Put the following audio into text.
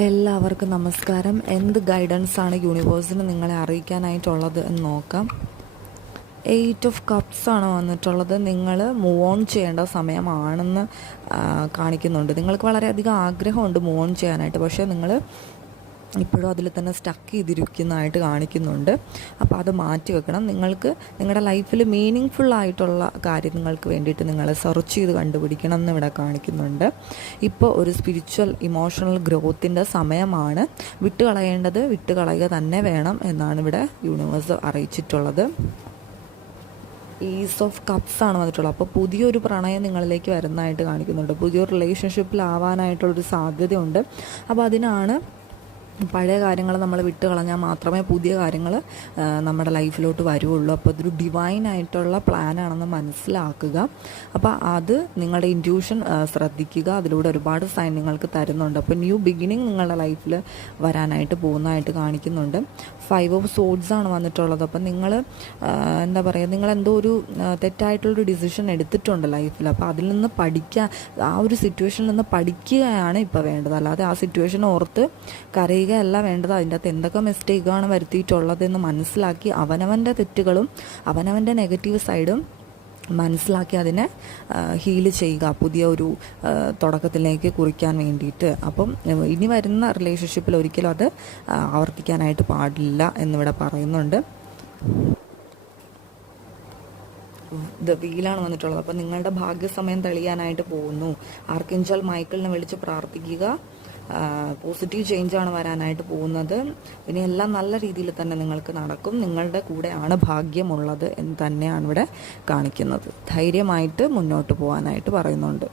എല്ലാവർക്കും നമസ്കാരം. എന്ത് ഗൈഡൻസാണ് യൂണിവേഴ്സിന് നിങ്ങളെ അറിയിക്കാനായിട്ടുള്ളത് എന്ന് നോക്കാം. 8 ഓഫ് കപ്സ് ആണ് വന്നിട്ടുള്ളത്. നിങ്ങൾ മൂവ് ഓൺ ചെയ്യേണ്ട സമയമാണെന്ന് കാണിക്കുന്നുണ്ട്. നിങ്ങൾക്ക് വളരെയധികം ആഗ്രഹമുണ്ട് മൂവ് ഓൺ ചെയ്യാനായിട്ട്, പക്ഷേ നിങ്ങൾ ഇപ്പോഴും അതിൽ തന്നെ സ്റ്റക്ക് ചെയ്തിരിക്കുന്നതായിട്ട് കാണിക്കുന്നുണ്ട്. അപ്പോൾ അത് മാറ്റി വെക്കണം. നിങ്ങൾക്ക് നിങ്ങളുടെ ലൈഫിൽ മീനിങ് ഫുള്ളായിട്ടുള്ള കാര്യങ്ങൾക്ക് വേണ്ടിയിട്ട് നിങ്ങൾ സെർച്ച് ചെയ്ത് കണ്ടുപിടിക്കണം എന്ന് ഇവിടെ കാണിക്കുന്നുണ്ട്. ഇപ്പോൾ ഒരു സ്പിരിച്വൽ ഇമോഷണൽ ഗ്രോത്തിൻ്റെ സമയമാണ്. വിട്ടുകളയേണ്ടത് വിട്ടുകളയുക തന്നെ വേണം എന്നാണ് ഇവിടെ യൂണിവേഴ്സ് അറിയിച്ചിട്ടുള്ളത്. ഈസ് ഓഫ് കപ്സ് ആണ് വന്നിട്ടുള്ളത്. അപ്പോൾ പുതിയൊരു പ്രണയം നിങ്ങളിലേക്ക് വരുന്നതായിട്ട് കാണിക്കുന്നുണ്ട്. പുതിയൊരു റിലേഷൻഷിപ്പിലാവാനായിട്ടുള്ളൊരു സാധ്യതയുണ്ട്. അപ്പോൾ അതിനാണ് പഴയ കാര്യങ്ങൾ നമ്മൾ വിട്ട് കളഞ്ഞാൽ മാത്രമേ പുതിയ കാര്യങ്ങൾ നമ്മുടെ ലൈഫിലോട്ട് വരുള്ളൂ. അപ്പോൾ അതൊരു ഡിവൈനായിട്ടുള്ള പ്ലാനാണെന്ന് മനസ്സിലാക്കുക. അപ്പോൾ അത് നിങ്ങളുടെ ഇൻറ്റ്യൂഷൻ ശ്രദ്ധിക്കുക. അതിലൂടെ ഒരുപാട് സൈൻ നിങ്ങൾക്ക് തരുന്നുണ്ട്. അപ്പോൾ ന്യൂ ബിഗിനിങ് നിങ്ങളുടെ ലൈഫിൽ വരാനായിട്ട് പോകുന്നതായിട്ട് കാണിക്കുന്നുണ്ട്. 5 ഓഫ് സോഡ്സ് ആണ് വന്നിട്ടുള്ളത്. അപ്പം നിങ്ങൾ എന്താ പറയുക, നിങ്ങളെന്തോ ഒരു തെറ്റായിട്ടുള്ളൊരു ഡിസിഷൻ എടുത്തിട്ടുണ്ട് ലൈഫിൽ. അപ്പോൾ അതിൽ നിന്ന് പഠിക്കാൻ, ആ ഒരു സിറ്റുവേഷനിൽ നിന്ന് പഠിക്കുകയാണ് ഇപ്പോൾ വേണ്ടത്. അല്ലാതെ ആ സിറ്റുവേഷൻ ഓർത്ത് കരയുക അല്ല വേണ്ടത്. അതിൻ്റെ അകത്ത് എന്തൊക്കെ മിസ്റ്റേക്കാണ് വരുത്തിയിട്ടുള്ളതെന്ന് മനസ്സിലാക്കി അവനവൻ്റെ തെറ്റുകളും അവനവൻ്റെ നെഗറ്റീവ് സൈഡും മനസ്സിലാക്കി അതിനെ ഹീല് ചെയ്യുക, പുതിയ ഒരു തുടക്കത്തിലേക്ക് കുറിക്കാൻ വേണ്ടിയിട്ട്. അപ്പം ഇനി വരുന്ന റിലേഷൻഷിപ്പിൽ ഒരിക്കലും അത് ആവർത്തിക്കാനായിട്ട് പാടില്ല എന്നിവിടെ പറയുന്നുണ്ട്. വീലാണ് വന്നിട്ടുള്ളത്. അപ്പം നിങ്ങളുടെ ഭാഗ്യസമയം തെളിയാനായിട്ട് പോകുന്നു. ആർക്കേഞ്ചൽ മൈക്കിളിനെ വിളിച്ച് പ്രാർത്ഥിക്കുക. പോസിറ്റീവ് ചേഞ്ചാണ് വരാനായിട്ട് പോകുന്നത്. ഇനി എല്ലാം നല്ല രീതിയിൽ തന്നെ നിങ്ങൾക്ക് നടക്കും. നിങ്ങളുടെ കൂടെയാണ് ഭാഗ്യമുള്ളത് എന്ന് തന്നെയാണ് ഇവിടെ കാണിക്കുന്നത്. ധൈര്യമായിട്ട് മുന്നോട്ട് പോകാനായിട്ട് പറയുന്നുണ്ട്.